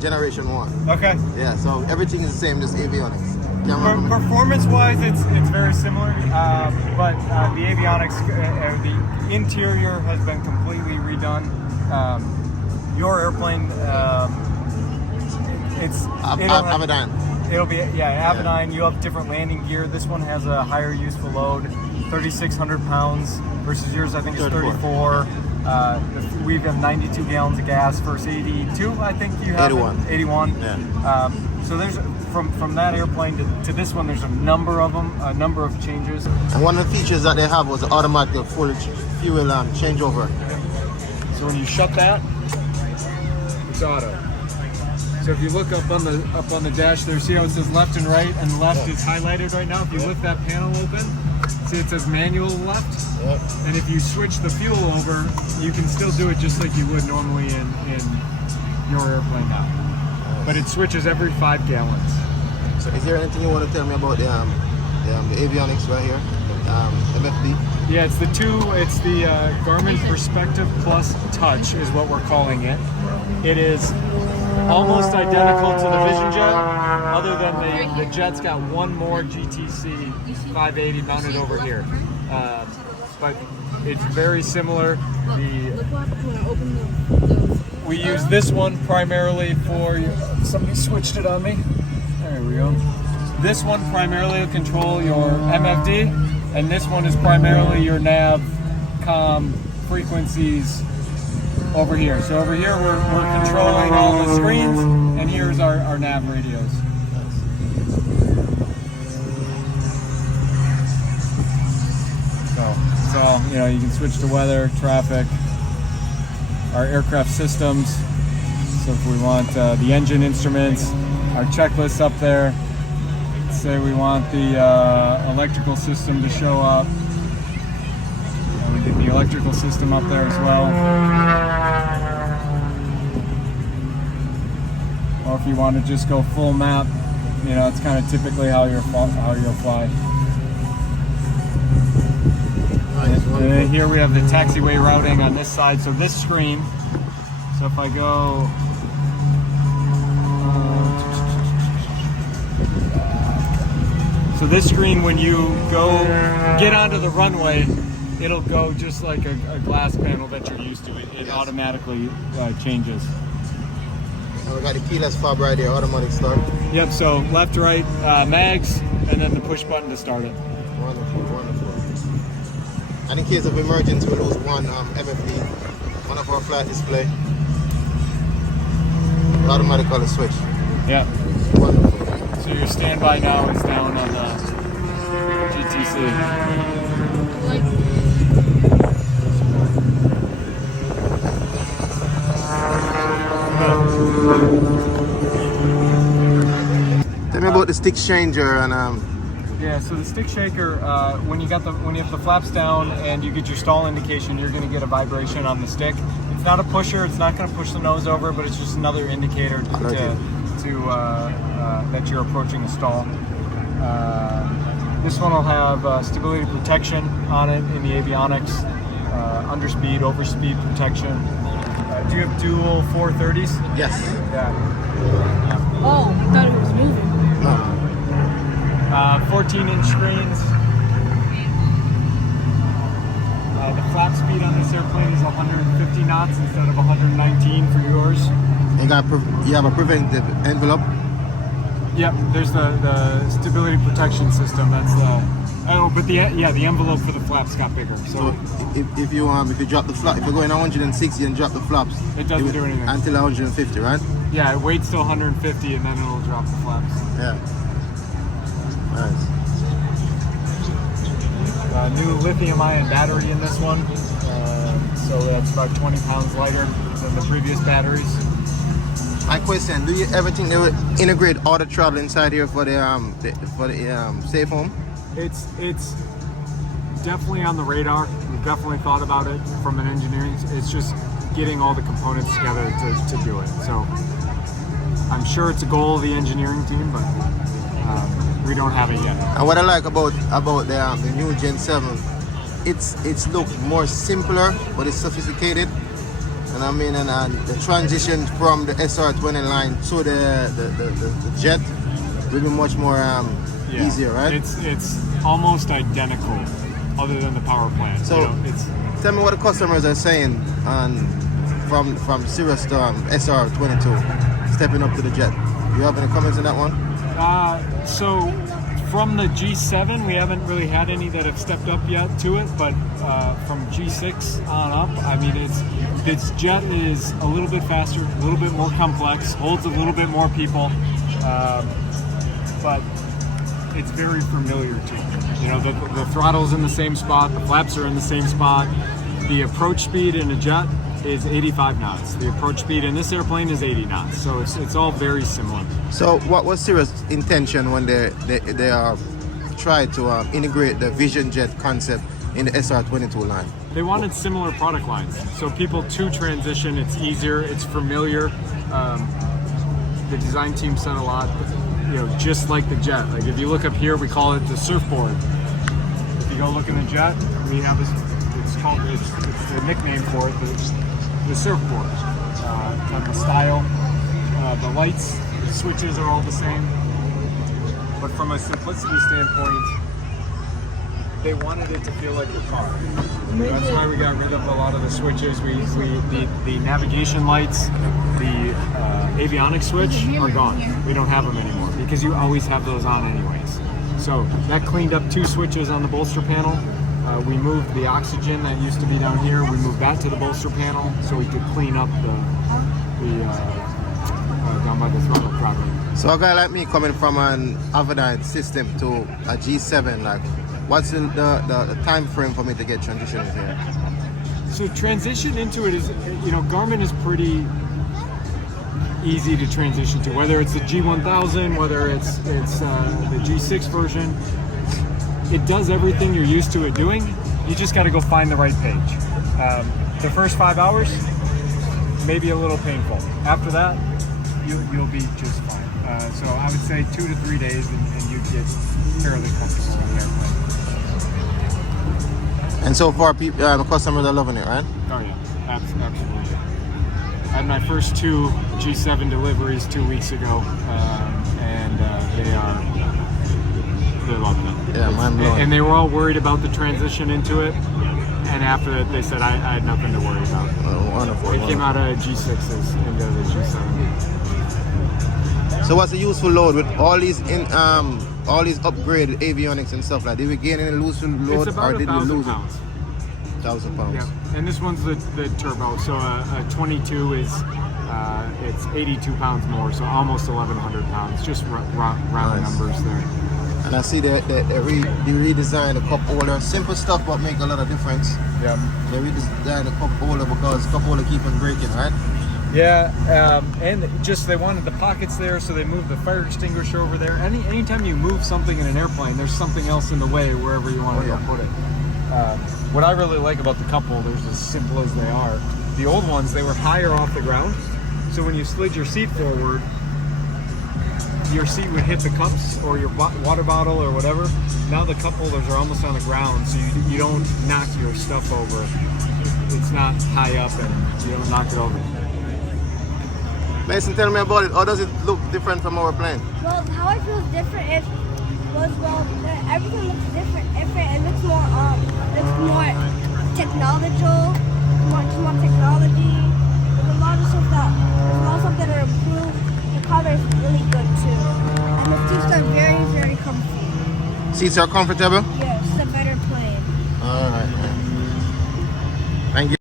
generation 1. Okay. Yeah, so everything is the same, just avionics. Performance-wise, it's very similar, but the avionics, the interior has been completely redone. Your airplane, Avionics. It'll be Avionics. Yeah. You have different landing gear. This one has a higher useful load, 3,600 pounds versus yours. I think is 34. We have 92 gallons of gas versus 82. I think you have 81. Yeah. So there's from that airplane to this one. There's a number of them, a number of changes. And one of the features that they have was the automatic full fuel changeover. So when you shut that, it's auto. So if you look up on the dash there, see how it says left and right, and left is highlighted right now. If you lift that panel open, see it says manual left. Yep. And if you switch the fuel over, you can still do it just like you would normally in your airplane now. But it switches every 5 gallons. So is there anything you want to tell me about the avionics right here, MFD? Yeah, it's the Garmin Perspective Plus Touch is what we're calling it. It is almost identical to the Vision Jet, other than the jet's got one more GTC 580 mounted over here. But it's very similar. We use this one primarily for, somebody switched it on me. There we go. This one primarily will control your MFD, and this one is primarily your nav comm frequencies over here. So over here we're controlling all the screens, and here's our nav radios. So you can switch to weather, traffic, our aircraft systems. So if we want the engine instruments, our checklist up there. Say we want the electrical system to show up. We get the electrical system up there as well. Or if you want to just go full map, it's kind of typically how you'll fly. And then here we have the taxiway routing on this side. So this screen. So if I go. So this screen, when you get onto the runway, it'll go just like a glass panel that you're used to. It automatically changes. We got the keyless fob right there, automatic start. Yep, so left, right, mags, and then the push button to start it. Wonderful, wonderful. And in case of emergency, we lose one MFD, one of our flight display. Automatically switch. Yep. Wonderful. So your standby now is down on the GTC. Tell me about the stick changer and Yeah, so the stick shaker, when you have the flaps down and you get your stall indication, you're going to get a vibration on the stick. It's not a pusher. It's not going to push the nose over, but it's just another indicator that you're approaching a stall. This one will have stability protection on it in the avionics, underspeed, overspeed protection. Do you have dual 430s? yes. Yeah. Oh, I thought it was moving. No. 14-inch screens. The flap speed on this airplane is 150 knots instead of 119 for yours. You have a preventive envelope. Yep, there's the stability protection system. That's the envelope for the flaps got bigger. So if you drop the flap, if you're going 160 and drop the flaps, it doesn't do anything until 150, right? Yeah, it waits till 150 and then it'll drop the flaps. Yeah. Nice. New lithium-ion battery in this one, so that's about 20 pounds lighter than the previous batteries. My question: do you ever think they will integrate auto travel inside here for the safe home? It's definitely on the radar. We've definitely thought about it from an engineering. It's just getting all the components together to do it. So I'm sure it's a goal of the engineering team, but we don't have it yet. And what I like about the new Gen 7, it's look more simpler, but it's sophisticated. And I mean, and the transition from the SR20 line to the jet will be much more easier, right? It's almost identical, other than the power plant. So, you know, it's tell me what the customers are saying on from Cirrus to SR22 stepping up to the jet. Do you have any comments on that one? so from the G7, we haven't really had any that have stepped up yet to it, but from G6 on up, I mean, its jet is a little bit faster, a little bit more complex, holds a little bit more people, but it's very familiar to it. You know, the throttle's in the same spot, the flaps are in the same spot. The approach speed in a jet is 85 knots. The approach speed in this airplane is 80 knots. So it's all very similar. So what was Cirrus' intention when they tried to integrate the Vision Jet concept in the SR22 line? They wanted similar product lines. So people to transition, it's easier, it's familiar. The design team said a lot, you know, just like the jet. Like if you look up here, we call it the surfboard. If you go look in the jet, we have this, it's the nickname for it, the surfboard. Kind of the style, the lights, the switches are all the same. But from a simplicity standpoint, they wanted it to feel like a car. That's why we got rid of a lot of the switches. The navigation lights, the Avionics switch are gone. We don't have them anymore because you always have those on anyways. So that cleaned up 2 switches on the bolster panel. We moved the oxygen that used to be down here. We moved that to the bolster panel so we could clean up the down by the throttle properly. So a guy like me coming from an Avionics system to a G7, like, what's the time frame for me to get transitioned here? So transition into it is, you know, Garmin is pretty easy to transition to. Whether it's the G1000, whether it's the G6 version, it does everything you're used to it doing. You just got to go find the right page. The first 5 hours, maybe a little painful. After that, you'll be just fine. So I would say 2 to 3 days, and you get fairly comfortable in the airplane. And so far, the customers are loving it, right? Oh yeah, absolutely. I had my first 2 G7 deliveries 2 weeks ago, and they're loving it. Yeah, mind blowing. And they were all worried about the transition into it, and after that they said I had nothing to worry about. Oh, wonderful. They came out of G6s into the G7. So what's the useful load with all these upgraded avionics and stuff like that? Did we gain any useful load, It's about or did we 1,000 lose pounds. it? 1,000 pounds. Yeah, and this one's the turbo. So a 22 is it's 82 pounds more, so almost 1,100 pounds. Just round Nice. numbers there. And I see that they redesigned the cup holder. Simple stuff, but make a lot of difference. Yeah. They redesigned the cup holder because cup holder keep on breaking, right? Yeah, and just they wanted the pockets there, so they moved the fire extinguisher over there. Anytime you move something in an airplane, there's something else in the way wherever you want to go put it. What I really like about the cup holders, as simple as they are, the old ones, they were higher off the ground, so when you slid your seat forward, your seat would hit the cups or your water bottle or whatever. Now the cup holders are almost on the ground, so you don't knock your stuff over. It's not high up and you don't knock it over. Mason, tell me about it. How does it look different from our plane? Well, how I feel is different everything looks different. It looks more technological, more technology. There's a lot of stuff that are improved. The color is really good too, and the seats are very, very comfy. Seats are comfortable? Yes, it's a better plane. All right. Thank you.